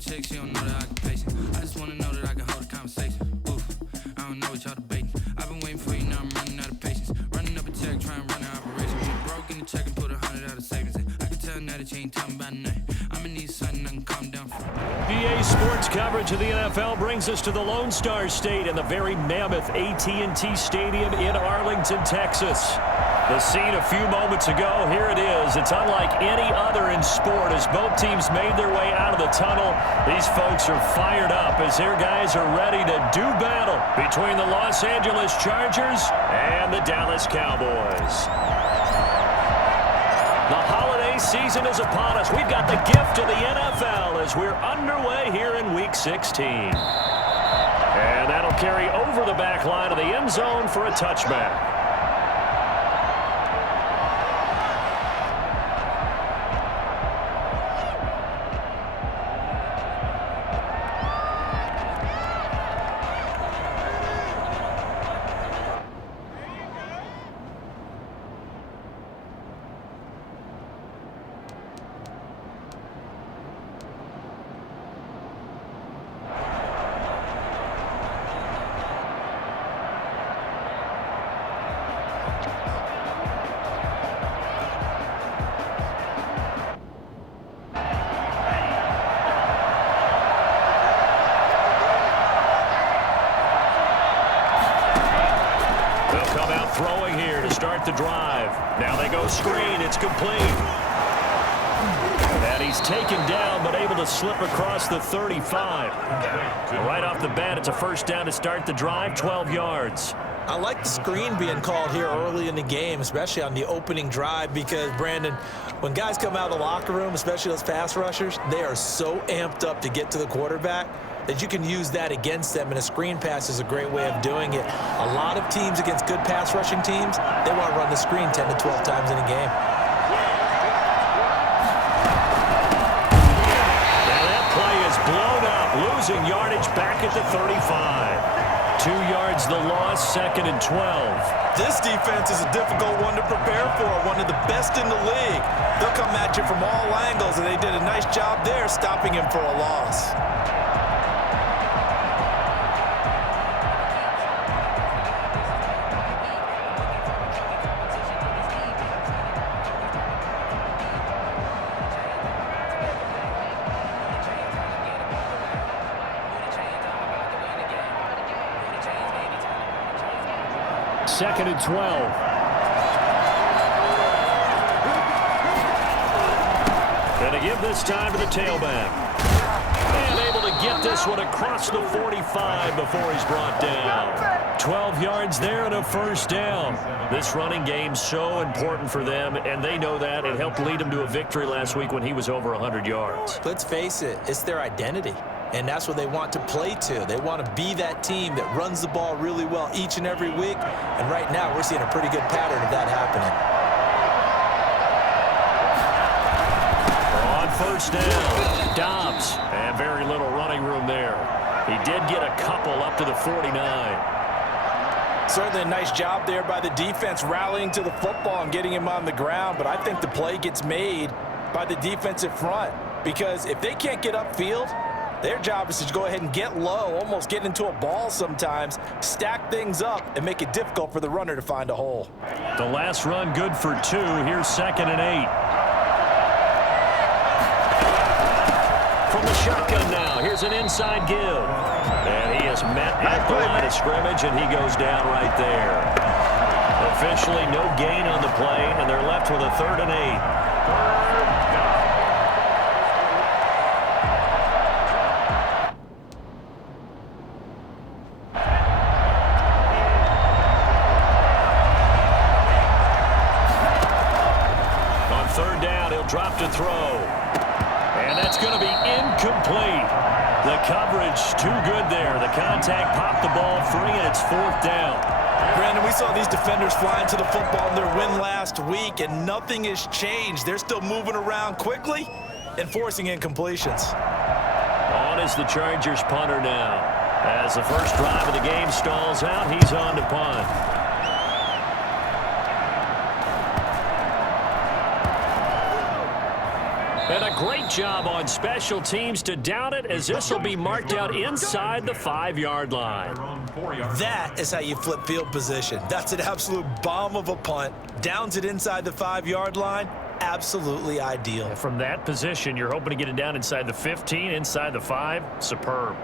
chick, she don't know the occupation. I just wanna know that I can hold a conversation. Oof, I don't know what y'all debating. I've been waiting for you, now I'm running out of patience. Running up a check, trying to run an operation. Get broke in the check and put 100 out of savings in. I can tell now that you ain't talking about nothing. I'ma need something I can calm down for. PA Sports coverage of the NFL brings us to the Lone Star State and the very mammoth AT&T Stadium in Arlington, Texas. The scene a few moments ago, here it is. It's unlike any other in sport as both teams made their way out of the tunnel. These folks are fired up as their guys are ready to do battle between the Los Angeles Chargers and the Dallas Cowboys. The holiday season is upon us. We've got the gift of the NFL as we're underway here in Week 16. And that'll carry over the back line of the end zone for a touchback. Throwing here to start the drive. Now they go screen. It's complete. And he's taken down but able to slip across the 35. Right off the bat, it's a first down to start the drive, 12 yards. I like the screen being called here early in the game, especially on the opening drive, because, Brandon, when guys come out of the locker room, especially those pass rushers, they are so amped up to get to the quarterback that you can use that against them, and a screen pass is a great way of doing it. A lot of teams against good pass rushing teams, they want to run the screen 10 to 12 times in a game. Now that play is blown up, losing yardage back at the 35. 2 yards the loss, 2nd and 12. This defense is a difficult one to prepare for, one of the best in the league. They'll come at you from all angles, and they did a nice job there stopping him for a loss. Second and 12. And to give this time to the tailback. And able to get this one across the 45 before he's brought down. 12 yards there and a first down. This running game's so important for them, and they know that. It helped lead them to a victory last week when he was over 100 yards. Let's face it, it's their identity. And that's what they want to play to. They want to be that team that runs the ball really well each and every week. And right now, we're seeing a pretty good pattern of that happening. On first down, Dobbs. And very little running room there. He did get a couple up to the 49. Certainly a nice job there by the defense rallying to the football and getting him on the ground. But I think the play gets made by the defensive front. Because if they can't get upfield, their job is to go ahead and get low, almost get into a ball sometimes, stack things up, and make it difficult for the runner to find a hole. The last run good for 2. Here's 2nd and 8. From the shotgun now, here's an inside give. And he is met at the line of scrimmage, and he goes down right there. Officially no gain on the play, and they're left with a 3rd and 8. Drop to throw. And that's going to be incomplete. The coverage too good there. The contact popped the ball free, and it's 4th down. Brandon, we saw these defenders flying to the football in their win last week, and nothing has changed. They're still moving around quickly and forcing incompletions. On is the Chargers punter now. As the first drive of the game stalls out, he's on to punt. And a great job on special teams to down it, as this will be marked out inside the 5-yard line. That is how you flip field position. That's an absolute bomb of a punt. Downs it inside the 5-yard line. Absolutely ideal. And from that position, you're hoping to get it down inside the 15, inside the 5. Superb.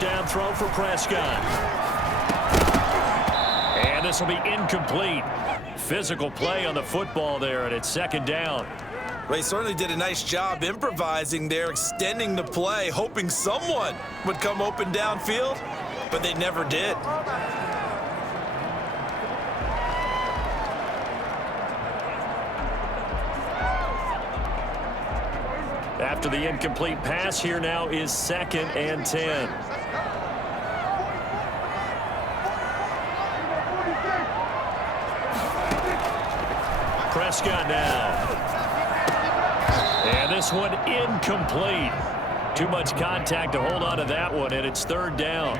Down throw for Prescott. And this will be incomplete. Physical play on the football there, and it's second down. Well, he certainly did a nice job improvising there, extending the play, hoping someone would come open downfield, but they never did. After the incomplete pass, here now is 2nd and 10. Prescott now. And this one incomplete. Too much contact to hold on to that one, and it's 3rd down.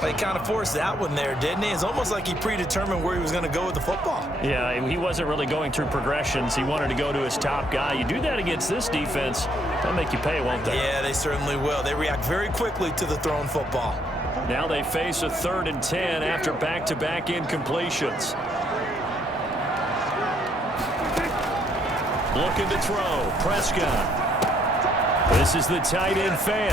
He kind of forced that one there, didn't he? It's almost like he predetermined where he was going to go with the football. Yeah, he wasn't really going through progressions. He wanted to go to his top guy. You do that against this defense, they'll make you pay, won't they? Yeah, they certainly will. They react very quickly to the thrown football. Now they face a 3rd and 10 after back-to-back incompletions. Looking to throw. Prescott. This is the tight end fan.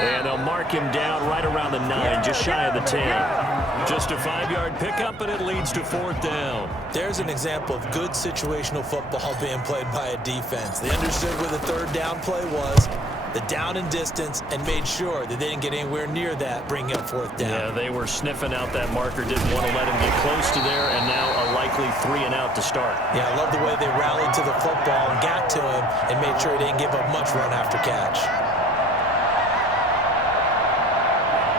And they'll mark him down right around the 9, just shy of the 10. Just a 5-yard pickup, and it leads to 4th down. There's an example of good situational football being played by a defense. They understood where the 3rd down play was, the down and distance, and made sure that they didn't get anywhere near that, bringing up 4th down. Yeah, they were sniffing out that marker, didn't want to let him get close to there, and now a likely 3 and out to start. Yeah, I love the way they rallied to the football and got to him and made sure he didn't give up much run after catch.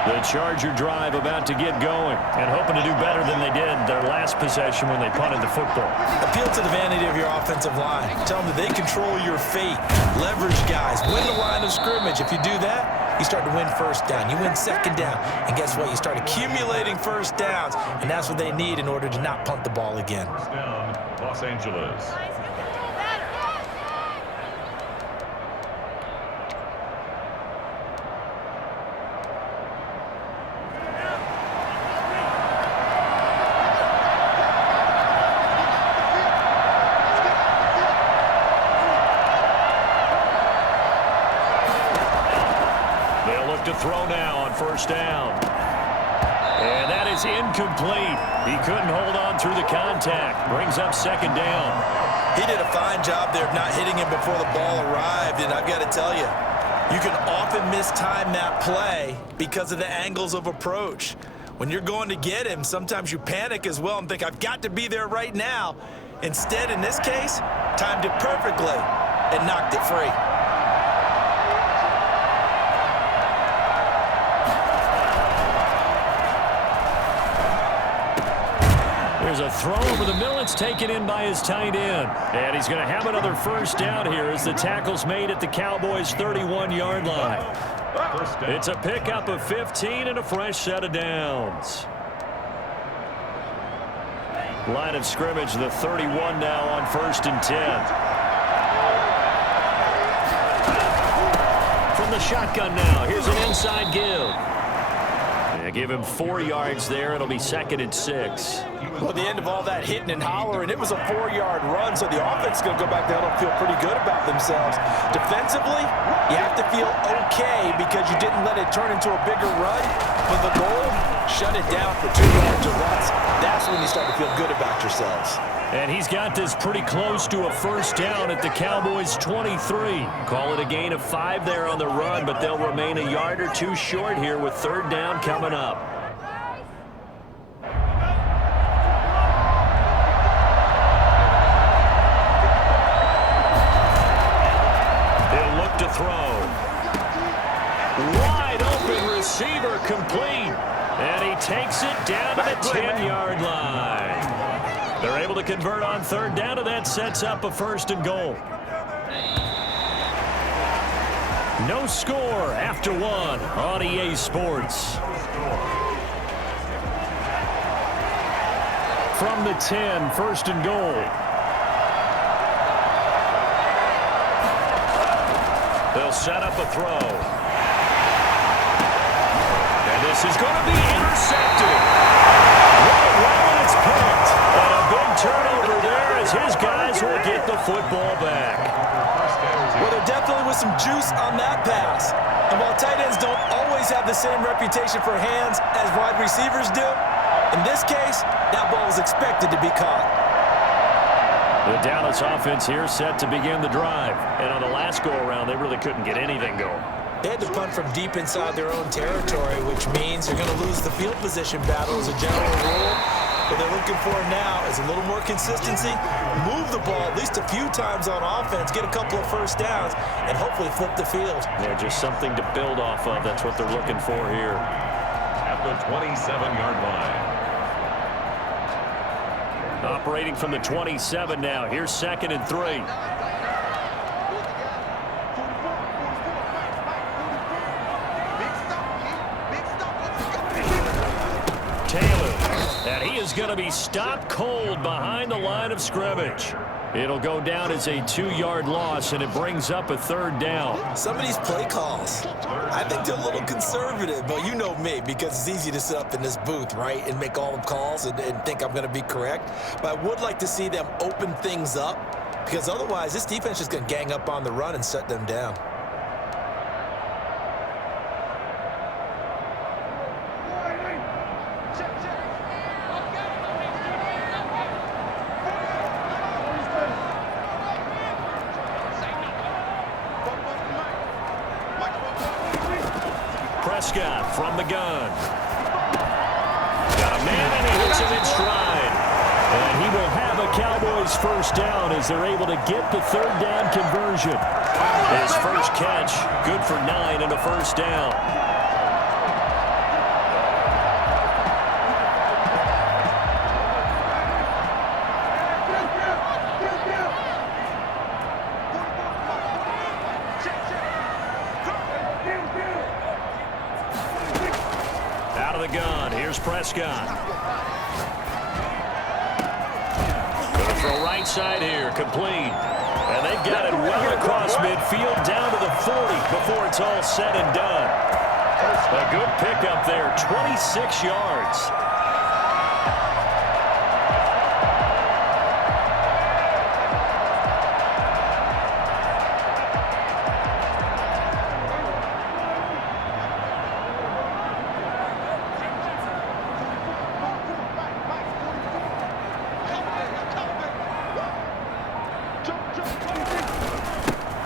The Charger drive about to get going and hoping to do better than they did their last possession when they punted the football. Appeal to the vanity of your offensive line. Tell them that they control your fate. Leverage guys. Win the line of scrimmage. If you do that, you start to win 1st down. You win 2nd down. And guess what? You start accumulating 1st downs. And that's what they need in order to not punt the ball again. First down, Los Angeles. To throw now on 1st down. And that is incomplete. He couldn't hold on through the contact. Brings up 2nd down. He did a fine job there of not hitting him before the ball arrived, and I've got to tell you, you can often mistime that play because of the angles of approach. When you're going to get him, sometimes you panic as well and think, I've got to be there right now. Instead, in this case, timed it perfectly and knocked it free. There's a throw over the middle. It's taken in by his tight end. And he's going to have another 1st down here as the tackle's made at the Cowboys' 31-yard line. It's a pickup of 15 and a fresh set of downs. Line of scrimmage, the 31 now on 1st and 10. From the shotgun now, here's an inside give. They give him 4 yards there. It'll be 2nd and 6. Well, at the end of all that hitting and hollering, it was a 4-yard run, so the offense is going to go back down and feel pretty good about themselves. Defensively, you have to feel okay because you didn't let it turn into a bigger run. But the goal, shut it down for 2 yards or less. That's when you start to feel good about yourselves. And he's got this pretty close to a 1st down at the Cowboys' 23. Call it a gain of 5 there on the run, but they'll remain a yard or 2 short here with 3rd down coming up. throw. Wide open receiver complete. And he takes it down to the 10-yard line. They're able to convert on third down, and that sets up a 1st and goal. No score after 1 on EA Sports. From the 10, 1st and goal. They'll set up a throw. And this is going to be intercepted. Right when it's picked. And a big turnover there as his guys will get the football back. Well, there definitely was some juice on that pass. And while tight ends don't always have the same reputation for hands as wide receivers do, in this case, that ball was expected to be caught. The Dallas offense here set to begin the drive. And on the last go-around, they really couldn't get anything going. They had to punt from deep inside their own territory, which means they're going to lose the field position battle as a general rule. What they're looking for now is a little more consistency, move the ball at least a few times on offense, get a couple of first downs, and hopefully flip the field. Yeah, just something to build off of. That's what they're looking for here. At the 27-yard line. Operating from the 27 now. Here's 2nd and 3. Taylor, and he is going to be stopped cold behind the line of scrimmage. It'll go down as a 2-yard loss, and it brings up a 3rd down. Some of these play calls, I think they're a little conservative, but you know me, because it's easy to sit up in this booth, right, and make all the calls and think I'm going to be correct. But I would like to see them open things up, because otherwise this defense is going to gang up on the run and shut them down. Prescott from the gun. Got a man, and he hits him in stride. And he will have a Cowboys 1st down as they're able to get the 3rd down conversion. His first catch, good for 9 and a 1st down. Out of the gun, here's Prescott. Gonna throw right side here, complete. And they've got it well across midfield down to the 40 before it's all said and done. A good pickup there, 26 yards.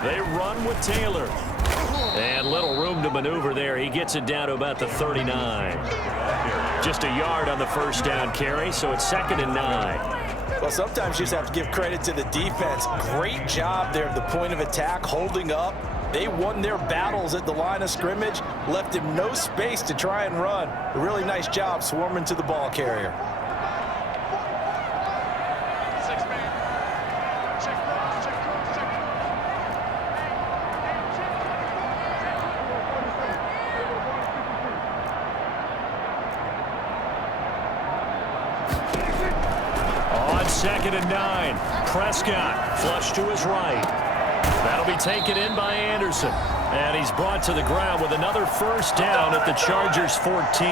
They run with Taylor. And little room to maneuver there. He gets it down to about the 39. Just a yard on the 1st down carry, so it's 2nd and 9. Well, sometimes you just have to give credit to the defense. Great job there at the point of attack, holding up. They won their battles at the line of scrimmage, left him no space to try and run. A really nice job swarming to the ball carrier. On 2nd and 9, Prescott flush to his right. That'll be taken in by Anderson. And he's brought to the ground with another 1st down at the Chargers 14.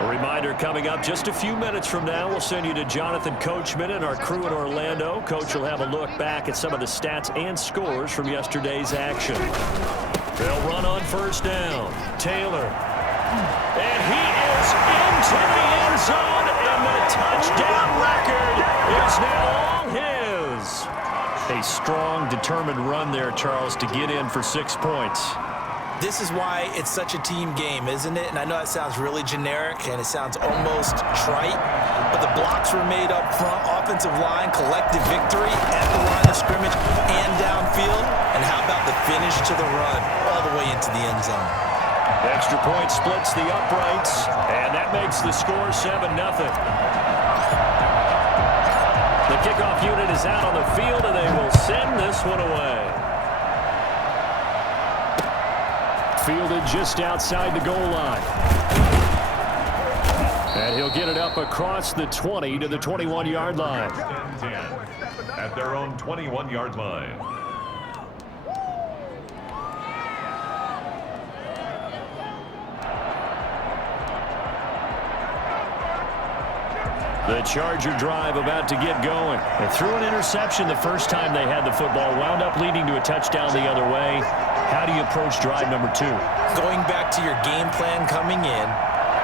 A reminder coming up just a few minutes from now, we'll send you to Jonathan Coachman and our crew in Orlando. Coach will have a look back at some of the stats and scores from yesterday's action. They'll run on 1st down. Taylor. And he is into the end zone, and the touchdown record is now all his. A strong, determined run there, Charles, to get in for 6 points. This is why it's such a team game, isn't it? And I know that sounds really generic and it sounds almost trite, but the blocks were made up front, offensive line, collective victory at the line of scrimmage and downfield. And how about the finish to the run all the way into the end zone? Extra point splits the uprights, and that makes the score 7-0. The kickoff unit is out on the field, and they will send this one away. Fielded just outside the goal line. And he'll get it up across the 20 to the 21-yard line. 10 at their own 21-yard line. The Charger drive about to get going. They threw an interception the first time they had the football, wound up leading to a touchdown the other way. How do you approach drive number 2? Going back to your game plan coming in,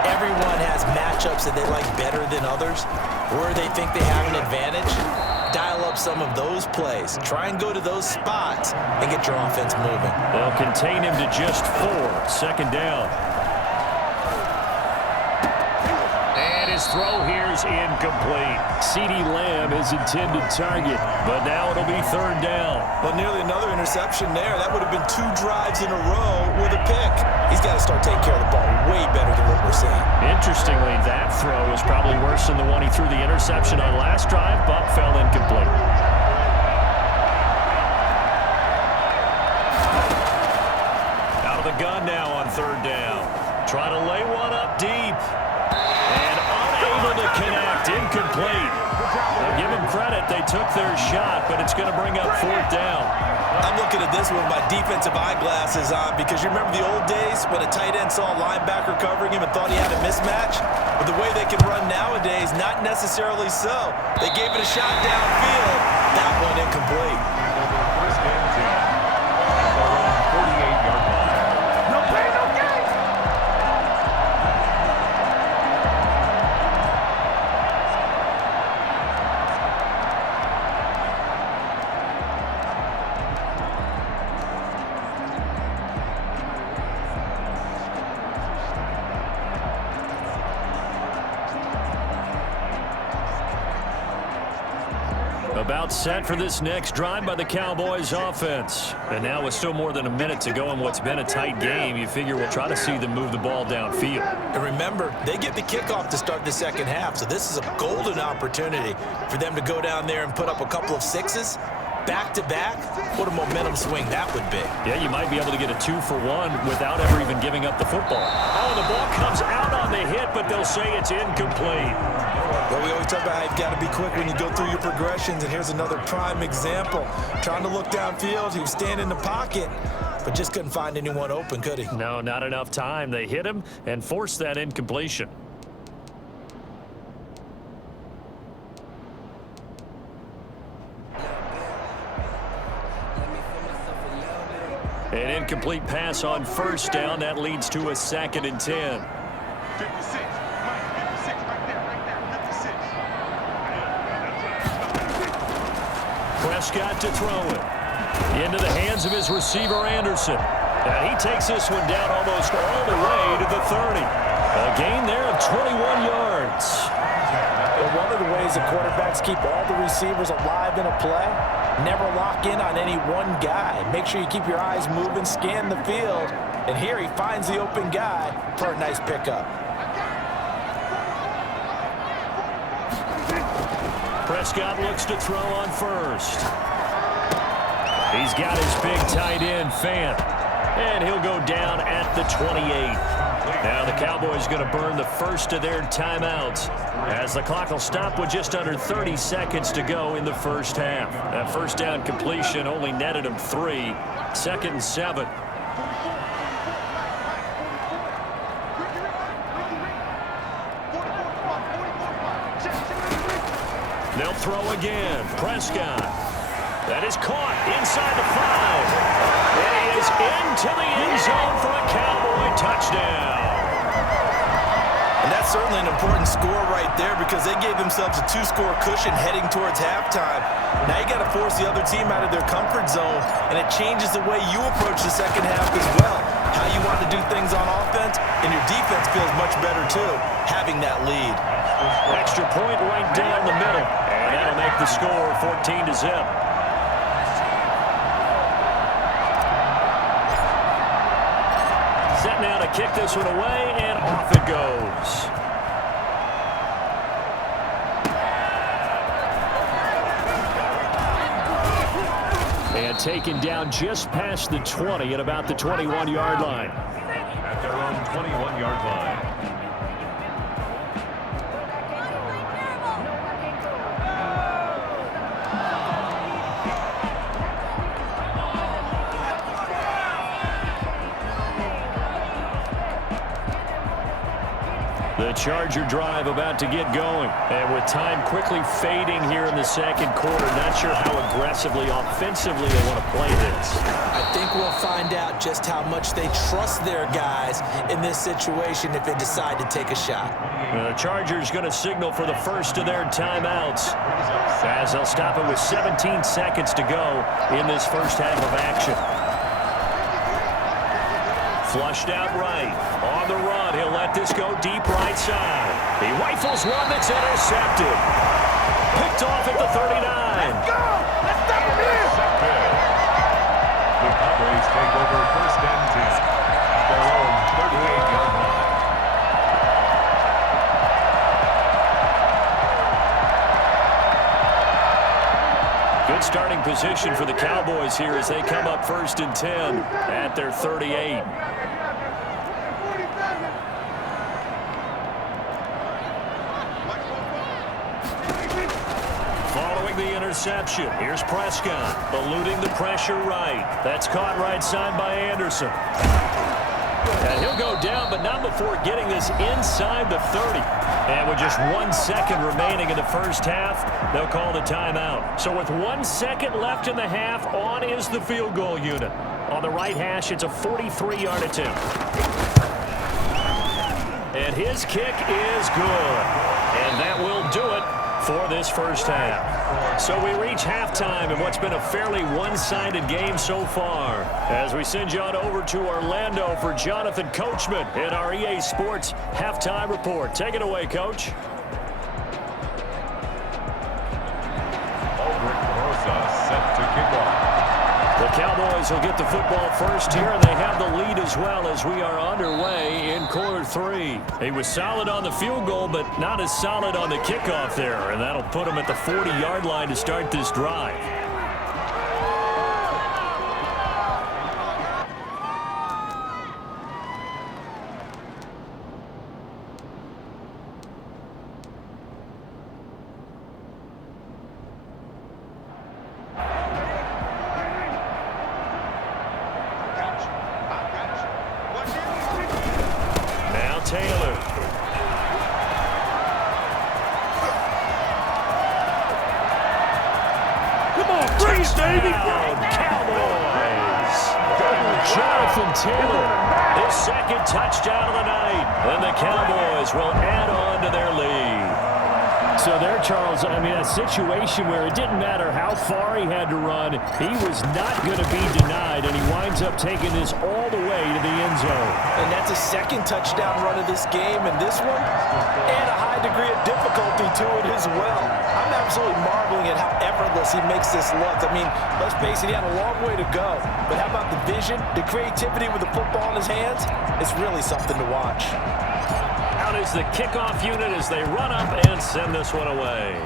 everyone has matchups that they like better than others, where they think they have an advantage. Dial up some of those plays. Try and go to those spots and get your offense moving. They'll contain him to just 4. Second down. His throw here is incomplete. CeeDee Lamb is intended target, but now it'll be third down. Well, nearly another interception there. That would have been 2 drives in a row with a pick. He's got to start taking care of the ball way better than what we're seeing. Interestingly, that throw is probably worse than the one he threw the interception on last drive, but fell incomplete. Out of the gun now on third down. Trying to lay one up deep. Able to connect, incomplete. I'll give them credit, they took their shot, but it's going to bring up fourth down. I'm looking at this with my defensive eyeglasses on because you remember the old days when a tight end saw a linebacker covering him and thought he had a mismatch? But the way they can run nowadays, not necessarily so. They gave it a shot downfield. That one incomplete. First and 10 at their own 48-yard line. No pain, no gain. About set for this next drive by the Cowboys offense. And now with still more than a minute to go in what's been a tight game, you figure we'll try to see them move the ball downfield. And remember, they get the kickoff to start the second half, so this is a golden opportunity for them to go down there and put up a couple of 6s. Back-to-back, what a momentum swing that would be. Yeah, you might be able to get a 2-for-1 without ever even giving up the football. Oh, the ball comes out on the hit, but they'll say it's incomplete. Well, we always talk about how you've got to be quick when you go through your progressions, and here's another prime example. Trying to look downfield, he was standing in the pocket, but just couldn't find anyone open, could he? No, not enough time. They hit him and forced that incompletion. An incomplete pass on first down. That leads to a 2nd and 10. 56. Right there. 56. Prescott to throw it. Into the hands of his receiver, Anderson. And he takes this one down almost all the way to the 30. A gain there of 21 yards. Well, one of the ways the quarterbacks keep all the receivers alive in a play, never lock in on any one guy. Make sure you keep your eyes moving, scan the field. And here he finds the open guy for a nice pickup. Prescott looks to throw on first. He's got his big tight end, Fant. And he'll go down at the 28. Now the Cowboys going to burn the first of their timeouts as the clock will stop with just under 30 seconds to go in the first half. That first down completion only netted him 3. 2nd and 7. They'll throw again. Prescott. That is caught inside the 5. And he is into the end zone for a Cowboy touchdown. And that's certainly an important score right there because they gave themselves a 2-score cushion heading towards halftime. Now you got to force the other team out of their comfort zone, and it changes the way you approach the second half as well. How you feels much better, too, having that lead. Extra point right down the middle. And that'll make the score 14-0. Set now to kick this one away, and off it goes. And taken down just past the 20 at about the 21-yard line. At their own 21-yard line. The Charger drive about to get going. And with time quickly fading here in the second quarter, not sure how aggressively, offensively they want to play this. I think we'll find out just how much they trust their guys in this situation if they decide to take a shot. The Chargers going to signal for the first of their timeouts, as they'll stop it with 17 seconds to go in this first half of action. Flushed out right. On the run, he'll let this go deep right side. He rifles one that's intercepted. Picked off at the 39. Let's go! Let's stop him here! The Cowboys take over first and 10. Their own 38-yard line. Good starting position for the Cowboys here as they come up first and 10 at their 38. Following the interception, here's Prescott, eluding the pressure right. That's caught right side by Anderson. And he'll go down, but not before getting this inside the 30. And with just 1 second remaining in the first half, they'll call the timeout. So with 1 second left in the half, on is the field goal unit. On the right hash, it's a 43-yard attempt. And his kick is good. And that will do it for this first half. So we reach halftime in what's been a fairly one-sided game so far. As we send you on over to Orlando for Jonathan Coachman in our EA Sports Halftime Report. Take it away, Coach. Set to kick off. The Cowboys will get the football first here, and they have the lead as well as we are underway in quarter 3. He was solid on the field goal, but not as solid on the kickoff there, and that'll put him at the 40-yard line to start this drive. Taylor. Come on, freeze, baby! Cowboys! Jonathan Taylor, his second touchdown of the night. And the Cowboys will add on to their lead. So there, Charles, I mean, a situation where it didn't matter how far he had to run, he was not going to be denied, and he winds up taking this all the way to the end zone. And that's a second touchdown run of this game, and this one, and a high degree of difficulty to it as well. I'm absolutely marveling at how effortless he makes this look. I mean, let's face it, he had a long way to go. But how about the vision, the creativity with the football in his hands? It's really something to watch. Out is the kickoff unit as they run up and send this one away.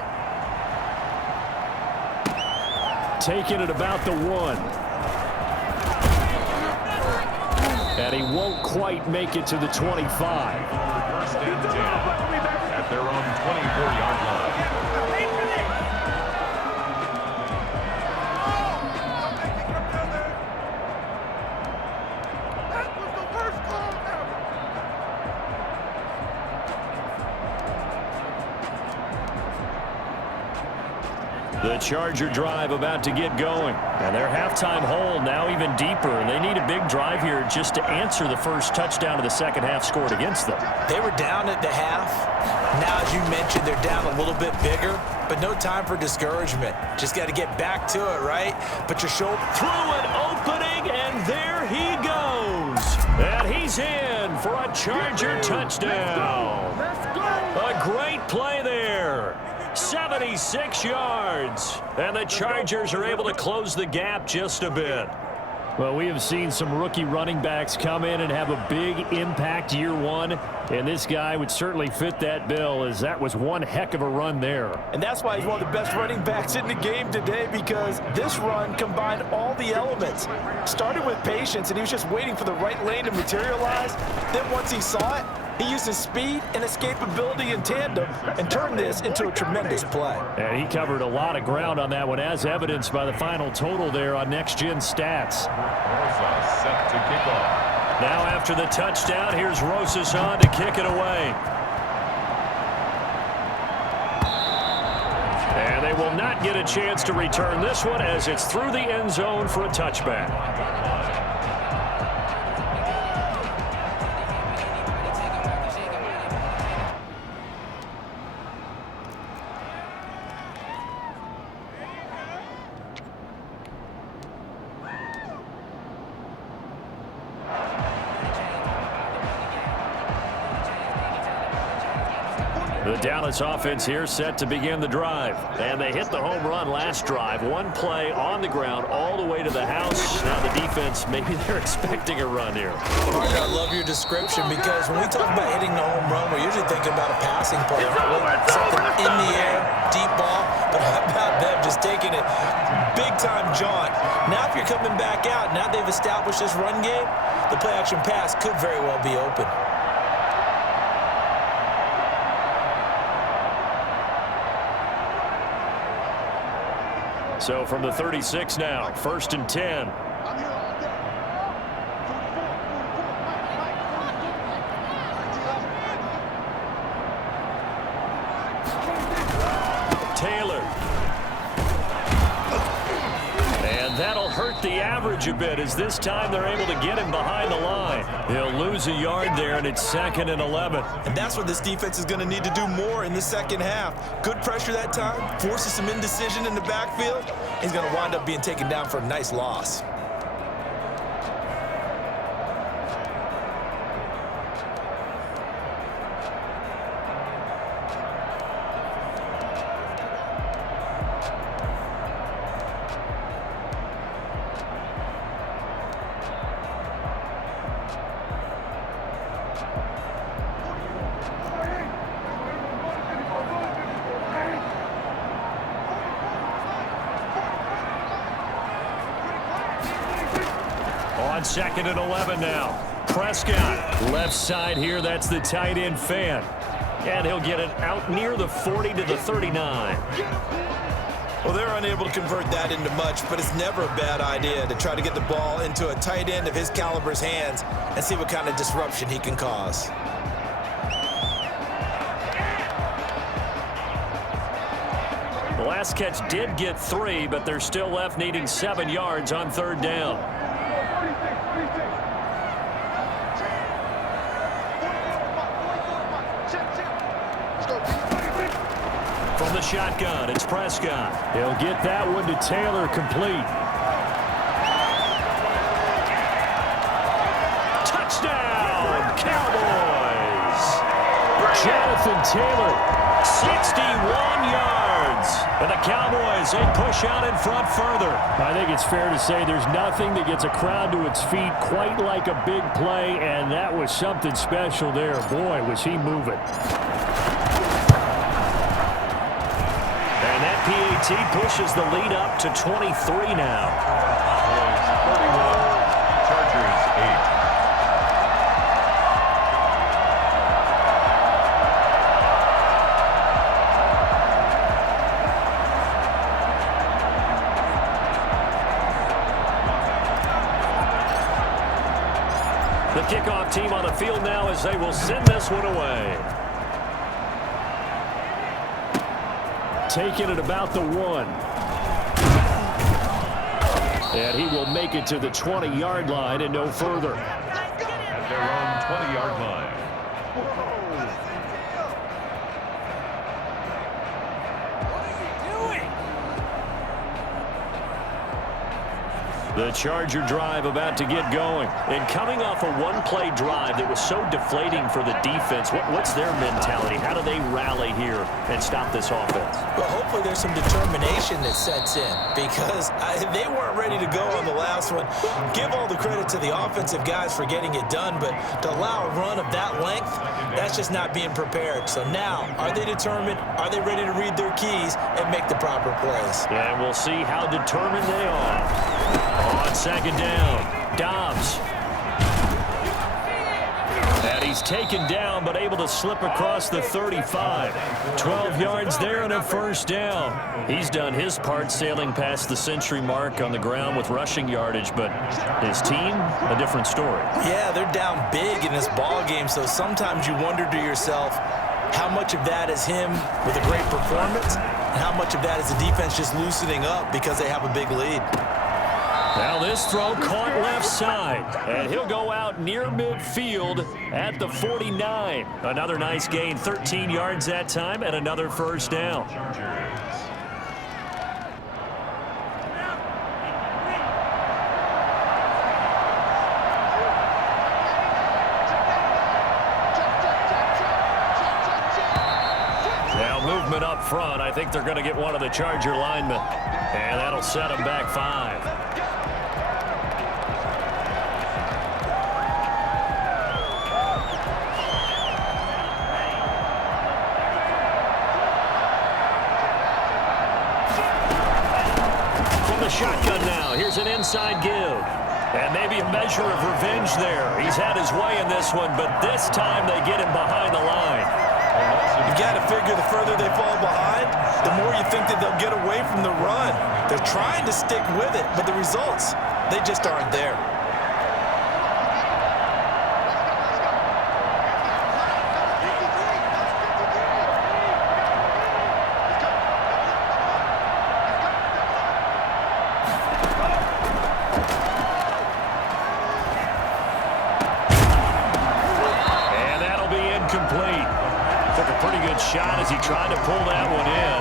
Taking it about the 1. And he won't quite make it to the 25. First and 10 at their own 24-yard line. The Charger drive about to get going. And their halftime hole now even deeper. And they need a big drive here just to answer the first touchdown of the second half scored against them. They were down at the half. Now, as you mentioned, they're down a little bit bigger, but no time for discouragement. Just got to get back to it, right? Put your shoulder through an opening, and there he goes. And he's He's in for a Charger touchdown. A great play there. 76 yards. And the Chargers are able to close the gap just a bit. Well, we have seen some rookie running backs come in and have a big impact year one, and this guy would certainly fit that bill, as that was one heck of a run there. And that's why he's one of the best running backs in the game today, because this run combined all the elements. Started with patience, and he was just waiting for the right lane to materialize. Then once he saw it, he used his speed and escapability in tandem and turned this into a tremendous play. And he covered a lot of ground on that one, as evidenced by the final total there on Next Gen Stats. Rosa set to kick off. Now after the touchdown, here's Rosas on to kick it away. And they will not get a chance to return this one, as it's through the end zone for a touchback. The Dallas offense here set to begin the drive. And they hit the home run last drive. One play on the ground all the way to the house. Now the defense, maybe they're expecting a run here. I love your description, because when we talk about hitting the home run, we're usually thinking about a passing play. Something in the air, deep ball. But how about them just taking it big-time jaunt? Now if you're coming back out, now they've established this run game, the play-action pass could very well be open. So from the 36 now, 1st and 10. Taylor. And that'll hurt the average a bit, as this time they're able to get him behind the line. He'll lose a yard there, and it's 2nd and 11. And that's what this defense is going to need to do more in the second half. Good pressure that time, forces some indecision in the backfield. He's going to wind up being taken down for a nice loss. On 2nd and 11 now. Prescott, left side here. That's the tight end fan. And he'll get it out near the 40 to the 39. Well, they're unable to convert that into much, but it's never a bad idea to try to get the ball into a tight end of his caliber's hands and see what kind of disruption he can cause. The last catch did get 3, but they're still left needing 7 yards on 3rd down. From the shotgun, it's Prescott. He'll get that one to Taylor, complete. Touchdown, Cowboys! Jonathan Taylor. 61 yards. And the Cowboys, they push out in front further. I think it's fair to say there's nothing that gets a crowd to its feet quite like a big play, and that was something special there. Boy, was he moving. And that PAT pushes the lead up to 23 now. 31, Chargers 8. The kickoff team on the field now, as they will send this one away. Taking it about the 1. And he will make it to the 20-yard line and no further. At their own 20-yard line. The Charger drive about to get going. And coming off a one-play drive that was so deflating for the defense, what's their mentality? How do they rally here and stop this offense? Well, hopefully there's some determination that sets in because they weren't ready to go on the last one. Give all the credit to the offensive guys for getting it done, but to allow a run of that length, that's just not being prepared. So now, are they determined? Are they ready to read their keys and make the proper plays? And we'll see how determined they are. On second down, Dobbs. And he's taken down, but able to slip across the 35. 12 yards there and a first down. He's done his part sailing past the century mark on the ground with rushing yardage, but his team, a different story. Yeah, they're down big in this ball game, so sometimes you wonder to yourself how much of that is him with a great performance and how much of that is the defense just loosening up because they have a big lead. Now this throw caught left side, and he'll go out near midfield at the 49. Another nice gain, 13 yards that time, and another first down. Now movement up front. I think they're going to get one of the Charger linemen, and that'll set them back 5. Shotgun now. Here's an inside give. And maybe a measure of revenge there. He's had his way in this one, but this time they get him behind the line. You got to figure the further they fall behind, the more you think that they'll get away from the run. They're trying to stick with it, but the results, they just aren't there. Shot as he tried to pull that one in.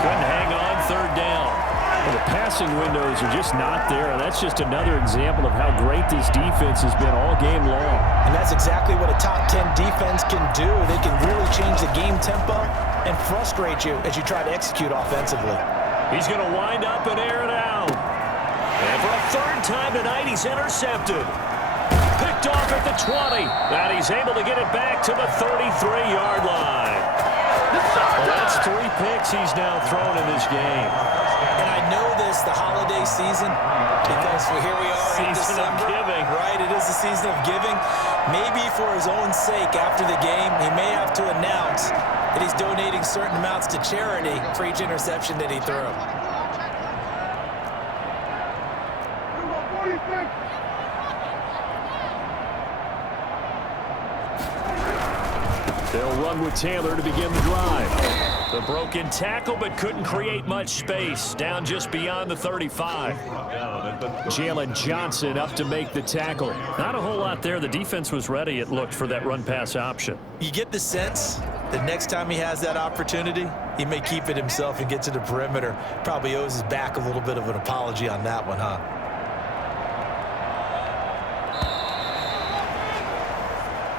Couldn't hang on, third down. Well, the passing windows are just not there. And that's just another example of how great this defense has been all game long. And that's exactly what a top 10 defense can do. They can really change the game tempo and frustrate you as you try to execute offensively. He's going to wind up and air it out. And for a third time tonight, he's intercepted. Picked off at the 20. And he's able to get it back to the 33-yard line. Well, that's 3 picks he's now thrown in this game. And I know this, the holiday season, because here we are in December. Giving. Right, it is the season of giving. Maybe for his own sake after the game, he may have to announce that he's donating certain amounts to charity for each interception that he threw. They'll run with Taylor to begin the drive. The broken tackle, but couldn't create much space. Down just beyond the 35. Jalen Johnson up to make the tackle. Not a whole lot there. The defense was ready, it looked, for that run-pass option. You get the sense that next time he has that opportunity, he may keep it himself and get to the perimeter. Probably owes his back a little bit of an apology on that one, huh?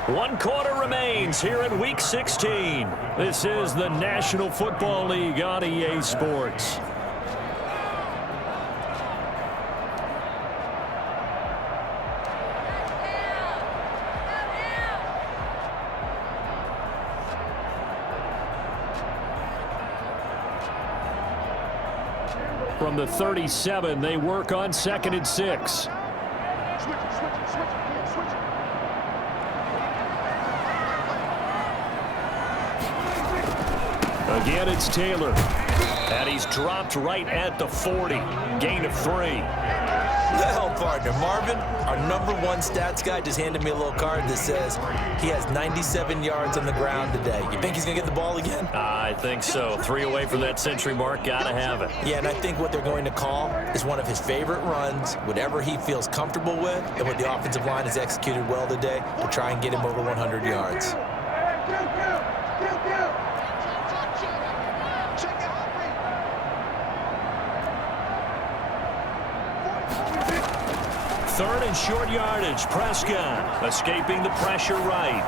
One quarter remains here in Week 16. This is the National Football League on EA Sports. From the 37, they work on 2nd and 6. Again, it's Taylor. And he's dropped right at the 40. Gain of 3. Well, partner, Marvin, our #1 stats guy, just handed me a little card that says he has 97 yards on the ground today. You think he's going to get the ball again? I think so. 3 away from that century mark. Got to have it. Yeah, and I think what they're going to call is one of his favorite runs, whatever he feels comfortable with, and what the offensive line has executed well today to try and get him over 100 yards. third and short yardage. Prescott escaping the pressure right.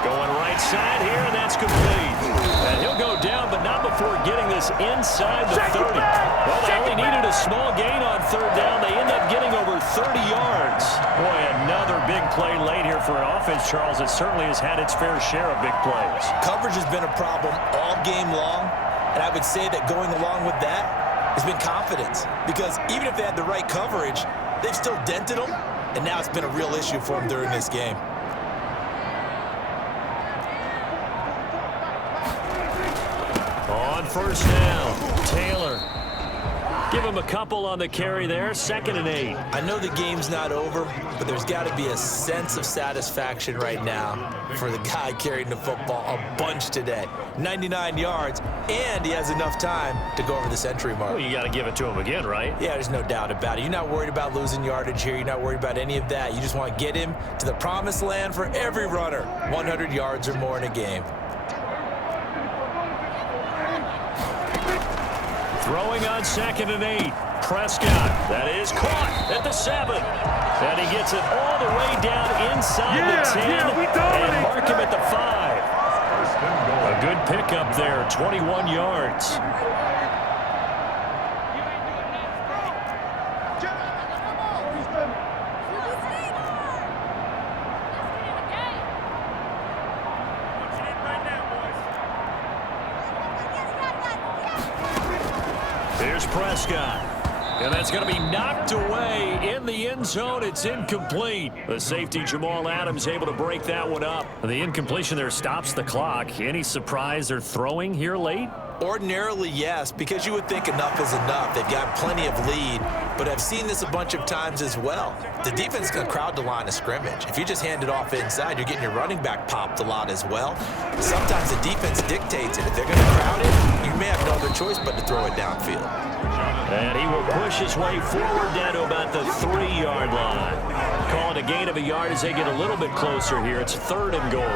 Going right side here, and that's complete. And he'll go down, but not before getting this inside the 30. Well, they only needed a small gain on third down. They end up getting over 30 yards. Boy, another big play late here for an offense, Charles, that certainly has had its fair share of big plays. Coverage has been a problem all game long, and I would say that going along with that has been confidence. Because even if they had the right coverage, they've still dented them, and now it's been a real issue for them during this game. On first down, Taylor. Give him a couple on the carry there, 2nd and 8. I know the game's not over, but there's got to be a sense of satisfaction right now for the guy carrying the football a bunch today. 99 yards, and he has enough time to go over the century mark. Well, you got to give it to him again, right? Yeah, there's no doubt about it. You're not worried about losing yardage here. You're not worried about any of that. You just want to get him to the promised land for every runner. 100 yards or more in a game. Throwing on 2nd and 8. Prescott, that is caught at the 7. And he gets it all the way down inside the 10 and mark him at the 5. A good pickup there, 21 yards. Here's Prescott. And that's going to be knocked away in the end zone. It's incomplete. The safety, Jamal Adams, able to break that one up. The incompletion there stops the clock. Any surprise they're throwing here late? Ordinarily, yes, because you would think enough is enough. They've got plenty of lead, but I've seen this a bunch of times as well. The defense is going to crowd the line of scrimmage. If you just hand it off inside, you're getting your running back popped a lot as well. Sometimes the defense dictates it. If they're going to crowd it, you may have no other choice but to throw it downfield. And he will push his way forward down to about the 3-yard line. Call it a gain of a yard as they get a little bit closer here. It's 3rd and goal.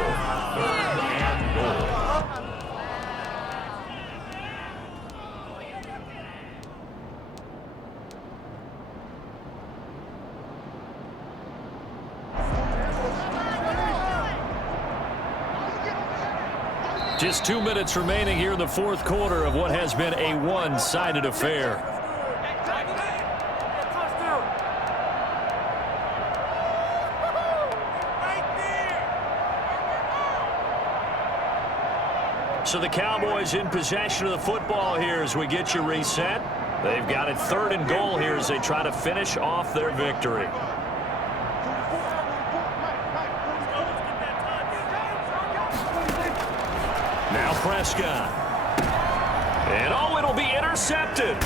Just 2 minutes remaining here in the 4th quarter of what has been a one-sided affair. So the Cowboys in possession of the football here as we get you reset. They've got it 3rd and goal here as they try to finish off their victory. Now Prescott. And it'll be intercepted.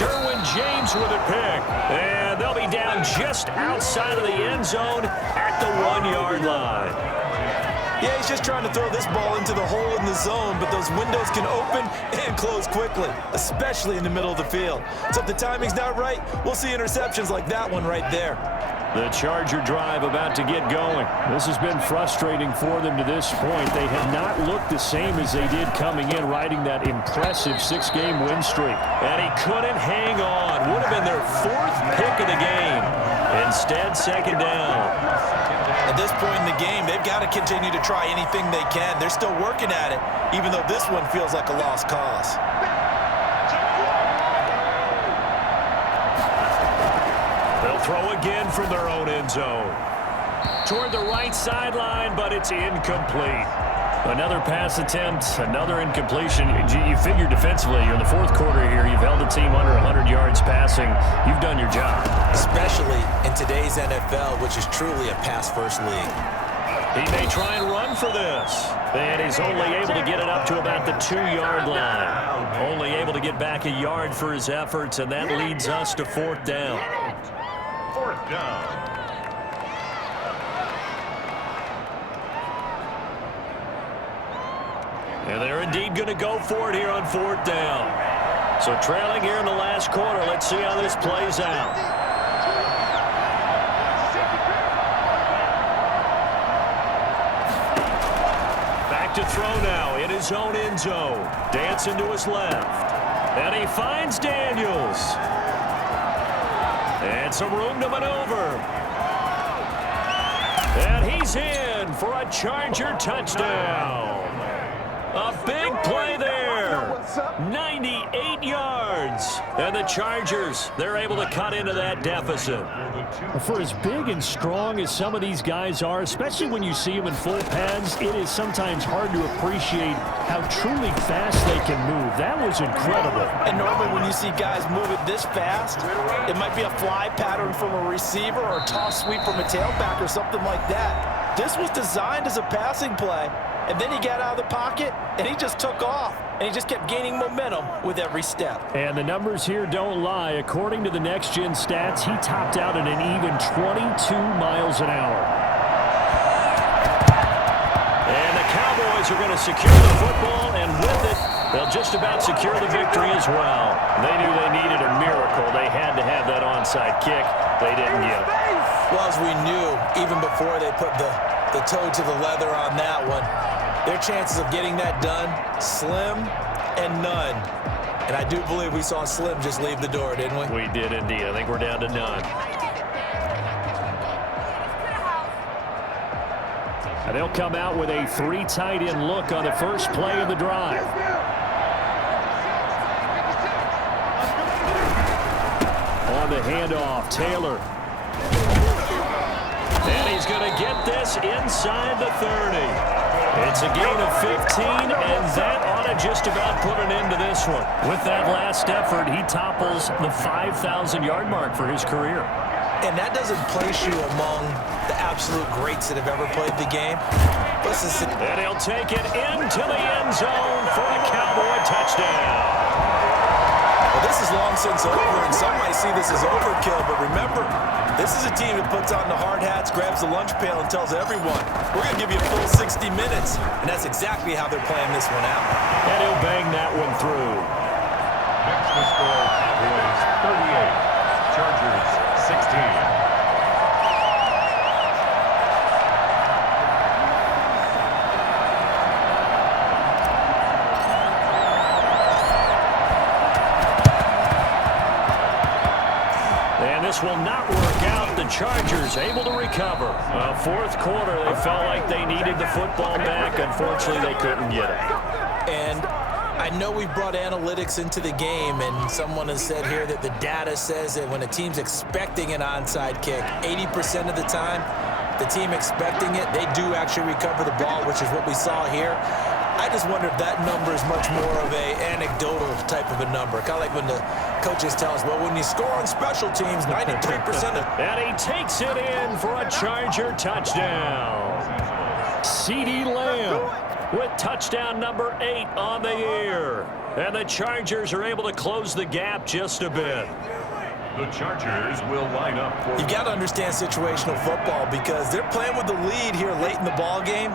Derwin James with a pick. And they'll be down just outside of the end zone at the 1-yard line. Yeah, he's just trying to throw this ball into the hole in the zone, but those windows can open and close quickly, especially in the middle of the field. So if the timing's not right, we'll see interceptions like that one right there. The Charger drive about to get going. This has been frustrating for them to this point. They have not looked the same as they did coming in, riding that impressive 6-game win streak. And he couldn't hang on. Would have been their 4th pick of the game. Instead, 2nd down. At this point in the game, they've got to continue to try anything they can. They're still working at it, even though this one feels like a lost cause. They'll throw again from their own end zone. Toward the right sideline, but it's incomplete. Another pass attempt, another incompletion. You figure defensively, you're in the 4th quarter here. You've held the team under 100 yards passing. You've done your job. Especially in today's NFL, which is truly a pass-first league. He may try and run for this. And he's only able to get it up to about the 2-yard line. Only able to get back a yard for his efforts, and that leads us to 4th down. 4th down. And they're indeed going to go for it here on 4th down. So trailing here in the last quarter. Let's see how this plays out. Back to throw now in his own end zone. Dancing to his left. And he finds Daniels. And some room to maneuver. And he's in for a Charger touchdown. A big play there. 98 yards. And the Chargers, they're able to cut into that deficit. For as big and strong as some of these guys are, especially when you see them in full pads, it is sometimes hard to appreciate how truly fast they can move. That was incredible. And normally when you see guys move it this fast, it might be a fly pattern from a receiver or a toss sweep from a tailback or something like that. This was designed as a passing play. And then he got out of the pocket, and he just took off. And he just kept gaining momentum with every step. And the numbers here don't lie. According to the next-gen stats, he topped out at an even 22 miles an hour. And the Cowboys are going to secure the football, and with it, they'll just about secure the victory as well. They knew they needed a miracle. They had to have that onside kick. They didn't get it. Well, as we knew, even before they put the toe to the leather on that one, their chances of getting that done, slim and none. And I do believe we saw Slim just leave the door, didn't we? We did indeed. I think we're down to none. And they'll come out with a 3 tight end look on the first play of the drive. On the handoff, Taylor. And he's going to get this inside the 30. It's a gain of 15, and that ought to just about put an end to this one. With that last effort, he topples the 5,000-yard mark for his career. And that doesn't place you among the absolute greats that have ever played the game. And he'll take it into the end zone for a Cowboy touchdown. Well, this is long since over, and some might see this as overkill, but remember, this is a team that puts on the hard hats, grabs the lunch pail, and tells everyone, we're going to give you a full 60 minutes. And that's exactly how they're playing this one out. And he'll bang that one through. Next to score, Cowboys 38, Chargers 16. This will not work out. The Chargers able to recover. Fourth quarter, they felt like they needed the football back. Unfortunately, they couldn't get it. And I know we brought analytics into the game, and someone has said here that the data says that when a team's expecting an onside kick, 80% of the time, the team expecting it, they do actually recover the ball, which is what we saw here. I just wonder if that number is much more of a anecdotal type of a number. Kind of like when the coaches tell us, well, when you score on special teams, 93% of... And he takes it in for a Charger touchdown. CeeDee Lamb with touchdown number 8 on the year. And the Chargers are able to close the gap just a bit. The Chargers will line up for... You got to understand situational football because they're playing with the lead here late in the ball game.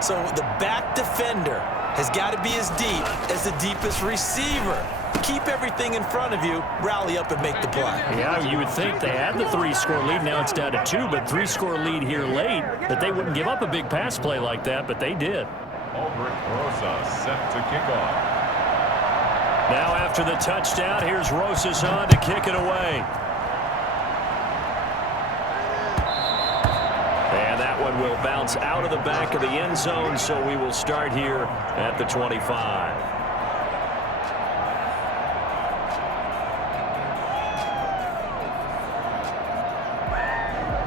So the back defender has got to be as deep as the deepest receiver. Keep everything in front of you, rally up and make the play. Yeah, you would think they had the 3-score lead. Now it's down to 2, but 3-score lead here late, that they wouldn't give up a big pass play like that, but they did. Albert Rosa set to kick off. Now after the touchdown, here's Rosas on to kick it away. And that one will bounce out of the back of the end zone, so we will start here at the 25.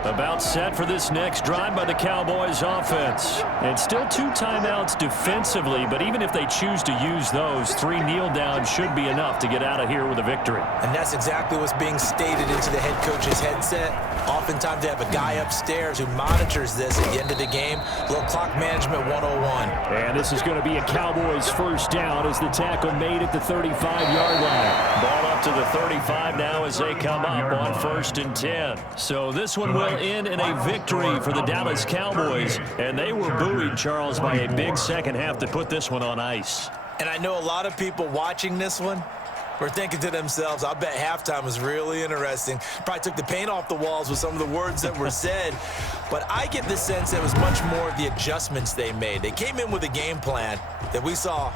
About set for this next drive by the Cowboys offense. And still 2 timeouts defensively, but even if they choose to use those, 3 kneel downs should be enough to get out of here with a victory. And that's exactly what's being stated into the head coach's headset. Oftentimes they have a guy upstairs who monitors this at the end of the game. A little clock management 101. And this is going to be a Cowboys first down as the tackle made at the 35-yard line. Ball up to the 35 now as they come up on 1st and 10. So this one will end in a victory for the Dallas Cowboys. And they were buoyed, Charles, by a big second half to put this one on ice. And I know a lot of people watching this one were thinking to themselves, I bet halftime was really interesting. Probably took the paint off the walls with some of the words that were said. But I get the sense that it was much more of the adjustments they made. They came in with a game plan that we saw